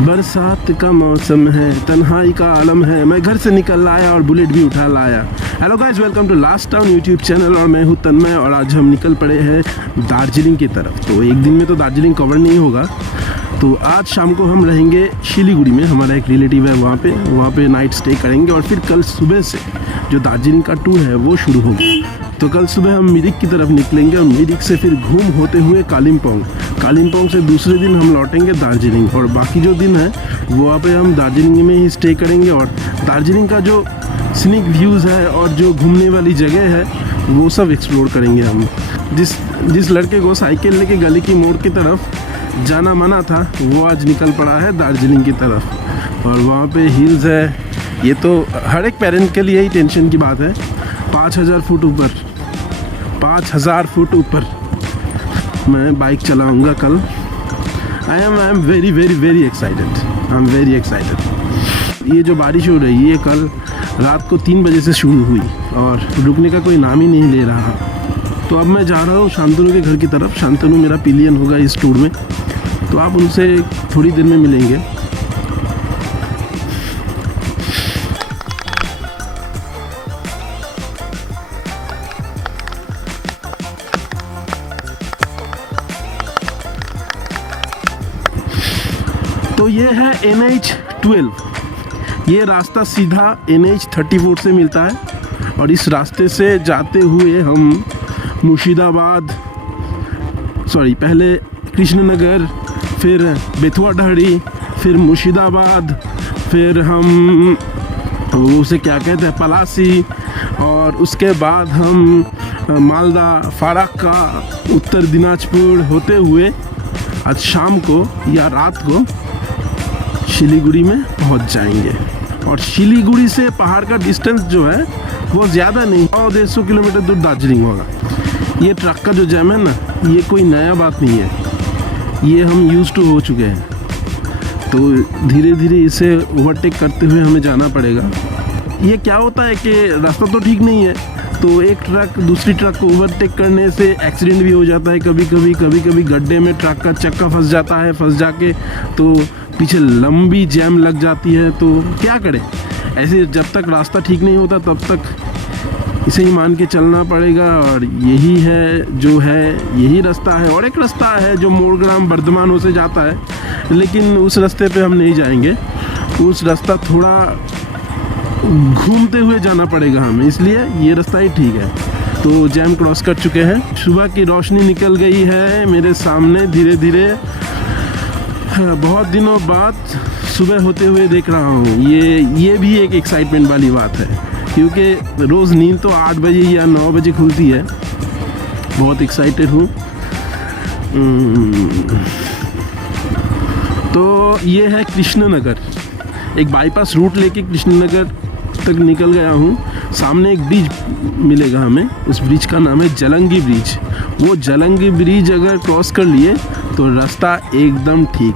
बरसात का मौसम है, तन्हाई का आलम है, मैं घर से निकल आया और बुलेट भी उठा लाया। Hello guys, welcome to last town YouTube channel और मैं हूं तन्मय और आज हम निकल पड़े हैं दार्जिलिंग की तरफ। तो एक दिन में तो दार्जिलिंग कवर नहीं होगा, तो आज शाम को हम रहेंगे शिलीगुड़ी में। हमारा एक रिलेटिव है वहाँ पे नाइट स्टे करेंगे और फिर कल सुबह से जो दार्जिलिंग का टूर है वो शुरू होगा। तो कल सुबह हम मिरिक की तरफ निकलेंगे और मिरिक से फिर घूम होते हुए कालिम्पोंग से दूसरे दिन हम लौटेंगे दार्जिलिंग। और बाकी जो दिन है वो वहाँ पे हम दार्जिलिंग में ही स्टे करेंगे और दार्जिलिंग का जो सीनिक व्यूज़ है और जो घूमने वाली जगह है वो सब एक्सप्लोर करेंगे हम। जिस लड़के को साइकिल लेके गली की मोड़ की तरफ जाना मना था वो आज निकल पड़ा है दार्जिलिंग की तरफ। और वहाँ पे हिल्स है, ये तो हर एक पेरेंट के लिए ही टेंशन की बात है। 5000 फुट ऊपर 5000 फुट ऊपर मैं बाइक चलाऊंगा कल। I am very very very excited. I am very excited. ये जो बारिश हो रही है कल रात को 3 बजे से शुरू हुई और रुकने का कोई नाम ही नहीं ले रहा। तो अब मैं जा रहा हूँ शांतनु के घर की तरफ। शांतनु मेरा पिलियन होगा इस टूर में, तो आप उनसे थोड़ी देर में मिलेंगे। तो ये है NH12। ये रास्ता सीधा NH34 से मिलता है और इस रास्ते से जाते हुए हम पहले कृष्णनगर, फिर बेथुआ डहरी, फिर मुर्शिदाबाद, फिर हम उसे क्या कहते हैं पलासी, और उसके बाद हम मालदा, फारक्का, उत्तर दिनाजपुर होते हुए आज शाम को या रात को शिलीगुड़ी में पहुंच जाएंगे। और शिलीगुड़ी से पहाड़ का डिस्टेंस जो है वो ज़्यादा नहीं, 150 किलोमीटर दूर दार्जिलिंग होगा। ये ट्रक का जो जैम है ना, ये कोई नया बात नहीं है, ये हम यूज़ टू हो चुके हैं। तो धीरे धीरे इसे ओवरटेक करते हुए हमें जाना पड़ेगा। ये क्या होता है कि रास्ता तो ठीक नहीं है, तो एक ट्रक दूसरी ट्रक को ओवरटेक करने से एक्सीडेंट भी हो जाता है। कभी कभी गड्ढे में ट्रक का चक्का फंस जाता है, फंस जाके तो पीछे लंबी जैम लग जाती है। तो क्या करें, ऐसे जब तक रास्ता ठीक नहीं होता तब तक इसे ही मान के चलना पड़ेगा। और यही है जो है, यही रास्ता है। और एक रास्ता है जो मोरग्राम बर्धमानों से जाता है, लेकिन उस रास्ते पे हम नहीं जाएंगे। उस रास्ता थोड़ा घूमते हुए जाना पड़ेगा हमें, इसलिए ये रास्ता ही ठीक है। तो जैम क्रॉस कर चुके हैं। सुबह की रोशनी निकल गई है मेरे सामने धीरे धीरे। बहुत दिनों बाद सुबह होते हुए देख रहा हूँ। ये भी एक एक्साइटमेंट वाली बात है, क्योंकि रोज़ नींद तो 8 बजे या 9 बजे खुलती है। बहुत एक्साइटेड हूँ। तो ये है कृष्णनगर। एक बाईपास रूट लेके कृष्णनगर तक निकल गया हूँ। सामने एक ब्रिज मिलेगा हमें, उस ब्रिज का नाम है जलंगी ब्रिज। वो जलंगी ब्रिज अगर क्रॉस कर लिए तो रास्ता एकदम ठीक।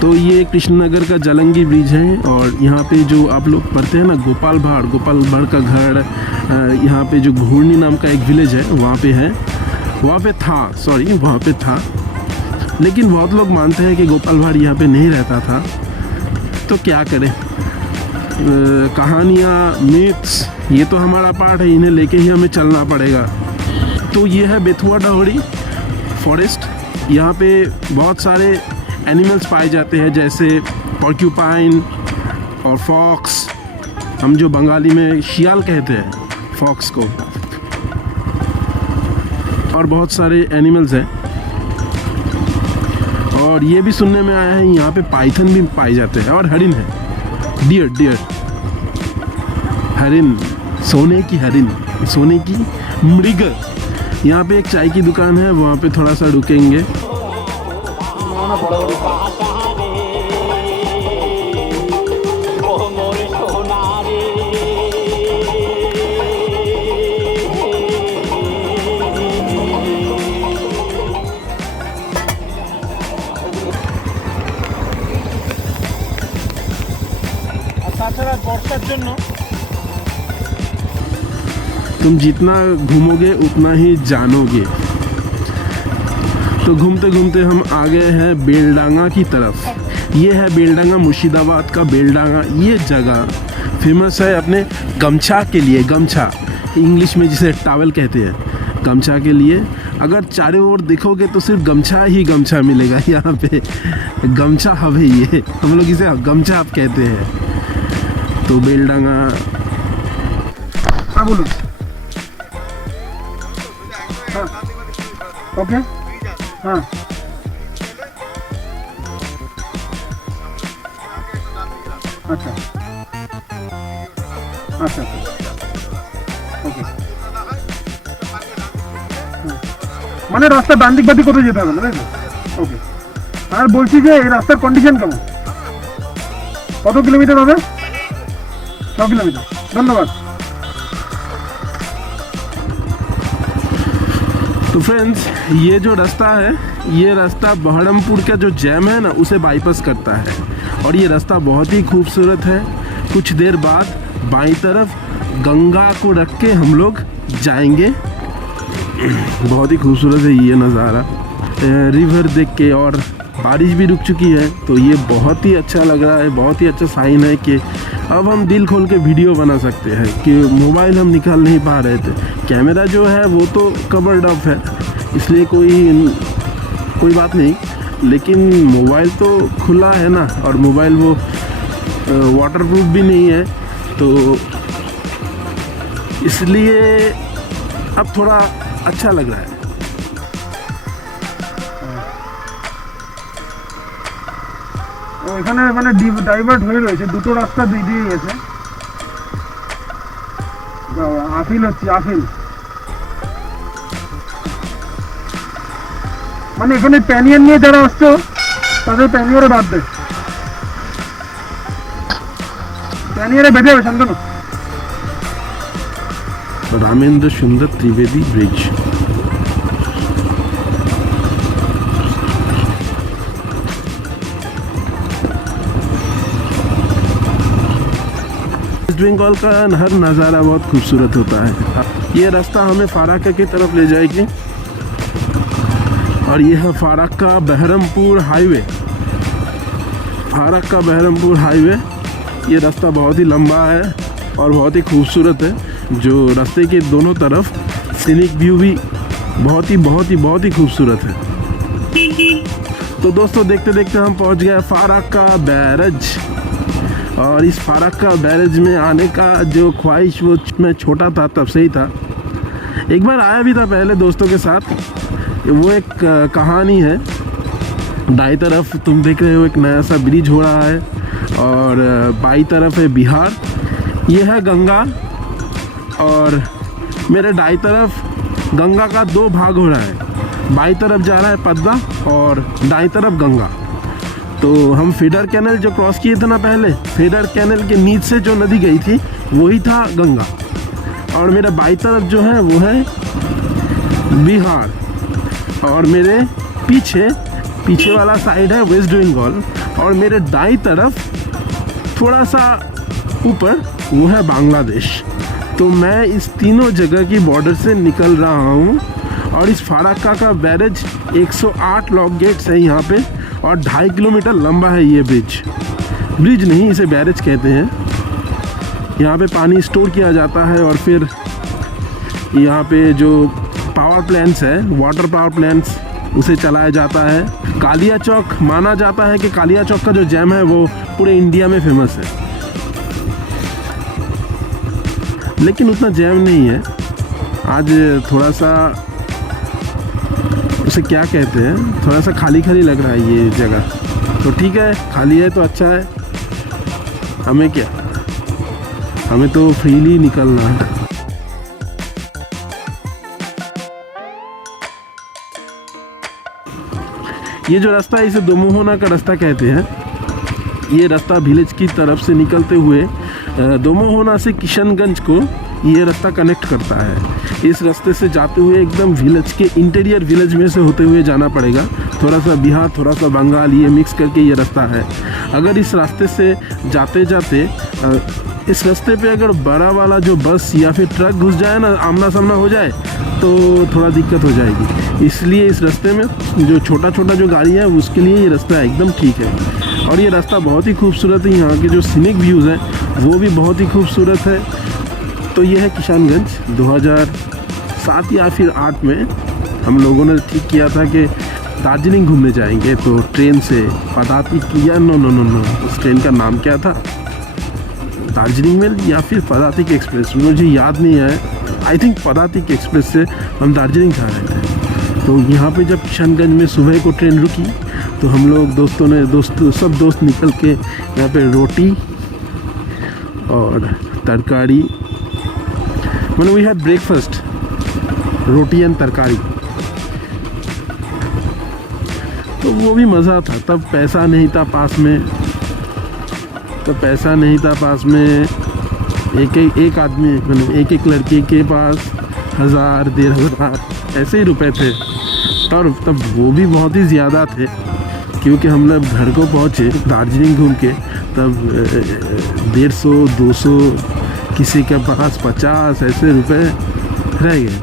तो ये कृष्णनगर का जलंगी ब्रिज है। और यहाँ पे जो आप लोग पढ़ते हैं ना गोपाल भाड़ का घर, यहाँ पे जो घूर्णी नाम का एक विलेज है वहाँ पे था। लेकिन बहुत लोग मानते हैं कि गोपाल भाड़ यहाँ पे नहीं रहता था। तो क्या करें, कहानियाँ, मिथ्स, ये तो हमारा पार्ट है, इन्हें लेके ही हमें चलना पड़ेगा। तो ये है बेथुआ डहरी फॉरेस्ट। यहाँ पे बहुत सारे एनिमल्स पाए जाते हैं, जैसे पॉर्क्यूपाइन और फॉक्स, हम जो बंगाली में शियाल कहते हैं फॉक्स को, और बहुत सारे एनिमल्स हैं। और ये भी सुनने में आया है यहाँ पे पाइथन भी पाए जाते हैं, और हरिन है, डियर हरिन, सोने की मृग। यहाँ पे एक चाय की दुकान है, वहाँ पे थोड़ा सा रुकेंगे। তাছাড়া বর্ষার জন্য तुम जितना घूमोगे उतना ही जानोगे। तो घूमते घूमते हम आ गए हैं बेलडांगा की तरफ। ये है बेलडांगा, मुर्शिदाबाद का बेलडांगा। ये जगह फेमस है अपने गमछा के लिए। गमछा इंग्लिश में जिसे टॉवल कहते हैं, गमछा के लिए। अगर चारों ओर देखोगे तो सिर्फ गमछा ही गमछा मिलेगा यहाँ पे। गमछा हब है ये, हम लोग इसे गमछा हब कहते हैं। तो बेलडांगा। हाँ बोलो। हाँ ओके। हाँ अच्छा अच्छा ওকে। মানে রাস্তা ডান দিক বাদিক কোথাও যেতে হবে না, তাই তো? ওকে। আর বলছি যে এই রাস্তার কন্ডিশন কেমন, কত কিলোমিটার হবে? 6 কিলোমিটার। ধন্যবাদ। तो फ्रेंड्स, ये जो रास्ता है, ये रास्ता बहरमपुर का जो जैम है ना, उसे बाईपास करता है। और ये रास्ता बहुत ही खूबसूरत है। कुछ देर बाद बाईं तरफ गंगा को रख के हम लोग जाएंगे। बहुत ही खूबसूरत है ये नज़ारा, रिवर देख के। और बारिश भी रुक चुकी है, तो ये बहुत ही अच्छा लग रहा है। बहुत ही अच्छा साइन है कि अब हम दिल खोल के वीडियो बना सकते हैं, कि मोबाइल हम निकाल नहीं पा रहे थे। कैमरा जो है वो तो कवर्ड अप है, इसलिए कोई बात नहीं, लेकिन मोबाइल तो खुला है ना। और मोबाइल वो वाटरप्रूफ भी नहीं है, तो इसलिए अब थोड़ा अच्छा लग रहा है। এখানে মানে ডাইভার্ট হয়ে রয়েছে, দুটো রাস্তা দুই দিয়ে গেছে। আপিল হচ্ছে, আপিল মানে এখানে প্যানিয়ার নিয়ে যারা আসছো তাদের প্যানিয়ারে বাদ দেয়, প্যানিয়ারে বেঁধে হবে। শান্তনু रामेंद्र सुंदर त्रिवेदी ब्रिज। वेस्ट बंगाल का हर नज़ारा बहुत खूबसूरत होता है। ये रास्ता हमें फारक्का की तरफ ले जाएगी, और यह है फारक्का बहरमपुर हाईवे। फारक्का बहरमपुर हाईवे। ये रास्ता बहुत ही लंबा है और बहुत ही खूबसूरत है। जो रास्ते के दोनों तरफ सीनिक व्यू भी बहुत ही खूबसूरत है। तो दोस्तों, देखते देखते हम पहुंच गए फारक्का बैरज। और इस फारक्का बैरज में आने का जो ख्वाहिश वो मैं छोटा था तब से ही था। एक बार आया भी था पहले दोस्तों के साथ। वो एक कहानी है। दाई तरफ तुम देख रहे हो एक नया सा ब्रिज हो रहा है, और बाई तरफ है बिहार। ये है गंगा, और मेरे दाई तरफ गंगा का 2 भाग हो रहा है। बाई तरफ जा रहा है पद्मा, और दाई तरफ गंगा। तो हम फीडर कैनल जो क्रॉस किए थे ना पहले, फीडर कैनल के नीचे से जो नदी गई थी वही था गंगा। और मेरा बाई तरफ जो है वो है बिहार, और मेरे पीछे वाला साइड है वेस्ट बंगाल, और मेरे दाई तरफ थोड़ा सा ऊपर वो है बांग्लादेश। तो मैं इस तीनों जगह की बॉर्डर से निकल रहा हूँ। और इस फारक्का का बैरेज 108 लॉक गेट्स है यहाँ पे, और 2.5 किलोमीटर लंबा है ये ब्रिज नहीं, इसे बैरेज कहते हैं। यहाँ पे पानी स्टोर किया जाता है, और फिर यहाँ पे जो पावर प्लांट्स है, वाटर पावर प्लांट्स, उसे चलाया जाता है। कालिया चौक, माना जाता है कि कालिया चौक का जो जैम है वो पूरे इंडिया में फेमस है, लेकिन उतना जैम नहीं है। आज थोड़ा सा, उसे क्या कहते हैं, थोड़ा सा खाली लग रहा है ये जगह। तो ठीक है, खाली है तो अच्छा है। हमें क्या, हमें तो फ्रीली निकलना है। ये जो रास्ता है इसे दोमोहोना का रास्ता कहते हैं। ये रास्ता विलेज की तरफ से निकलते हुए दोमोहोना से किशनगंज को ये रास्ता कनेक्ट करता है। इस रास्ते से जाते हुए एकदम विलेज के इंटीरियर विलेज में से होते हुए जाना पड़ेगा। थोड़ा सा बिहार, थोड़ा सा बंगाल, ये मिक्स करके ये रास्ता है। अगर इस रास्ते से जाते जाते इस रास्ते पे अगर बड़ा वाला जो बस या फिर ट्रक घुस जाए ना, आमना सामना हो जाए, तो थोड़ा दिक्कत हो जाएगी। इसलिए इस रास्ते में जो छोटा जो गाड़ी है उसके लिए ये रास्ता एकदम ठीक है। और ये रास्ता बहुत ही खूबसूरत है, यहाँ के जो सीनिक व्यूज़ हैं वो भी बहुत ही खूबसूरत है। तो ये है किशनगंज। 2007 या फिर 8 में हम लोगों ने ठीक किया था कि दार्जिलिंग घूमने जाएंगे, तो ट्रेन से पदातिक किया। नो, उस ट्रेन का नाम क्या था, दार्जिलिंग मेल या फिर पदातिक एक्सप्रेस, मुझे याद नहीं है। आई थिंक पदातिक एक्सप्रेस से हम दार्जिलिंग जा रहे थे। तो यहाँ पे जब किशनगंज में सुबह को ट्रेन रुकी तो हम लोग सब दोस्त निकल के यहाँ पे रोटी और तरकारी, मतलब we had breakfast, roti and tarkari. तो वो भी मज़ा था। तब पैसा नहीं था पास में, एक आदमी, मतलब एक लड़के के पास 1000 1500 ऐसे ही रुपए थे। और तब वो भी बहुत ही ज़्यादा थे, क्योंकि हम लोग घर को पहुँचे दार्जिलिंग घूम के तब 150 200, किसी के पास 50 ऐसे रुपए रह गए।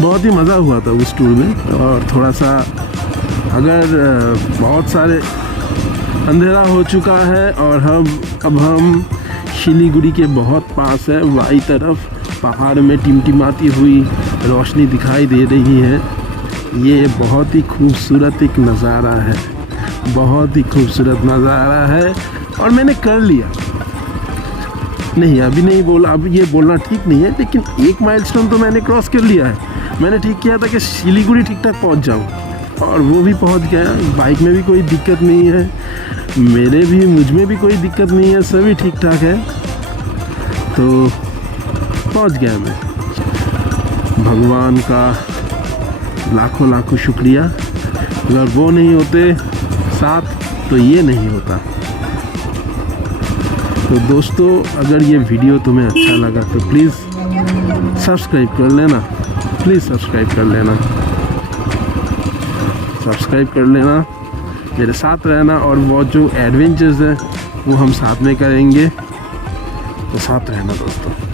बहुत ही मज़ा हुआ था उस टूर में। और थोड़ा सा अगर बहुत सारे अंधेरा हो चुका है और अब हम शिलीगुड़ी के बहुत पास है। बाई तरफ पहाड़ में टिमटिमाती हुई रोशनी दिखाई दे रही है। ये बहुत ही खूबसूरत एक नज़ारा है, बहुत ही खूबसूरत नज़ारा है। और मैंने कर लिया, नहीं अभी नहीं बोला, अब ये बोलना ठीक नहीं है, लेकिन एक माइलस्टोन तो मैंने क्रॉस कर लिया है। मैंने ठीक किया था कि शिलीगुड़ी ठीक ठाक पहुंच जाऊं, और वो भी पहुंच गया। बाइक में भी कोई दिक्कत नहीं है, मुझ में भी कोई दिक्कत नहीं है, सभी ठीक ठाक है। तो पहुंच गया मैं। भगवान का लाखों शुक्रिया। अगर वो नहीं होते साथ तो ये नहीं होता। तो दोस्तों, अगर ये वीडियो तुम्हें अच्छा लगा तो प्लीज़ सब्सक्राइब कर लेना, सब्सक्राइब कर लेना, मेरे साथ रहना। और वो जो एडवेंचर्स हैं वो हम साथ में करेंगे, तो साथ रहना दोस्तों।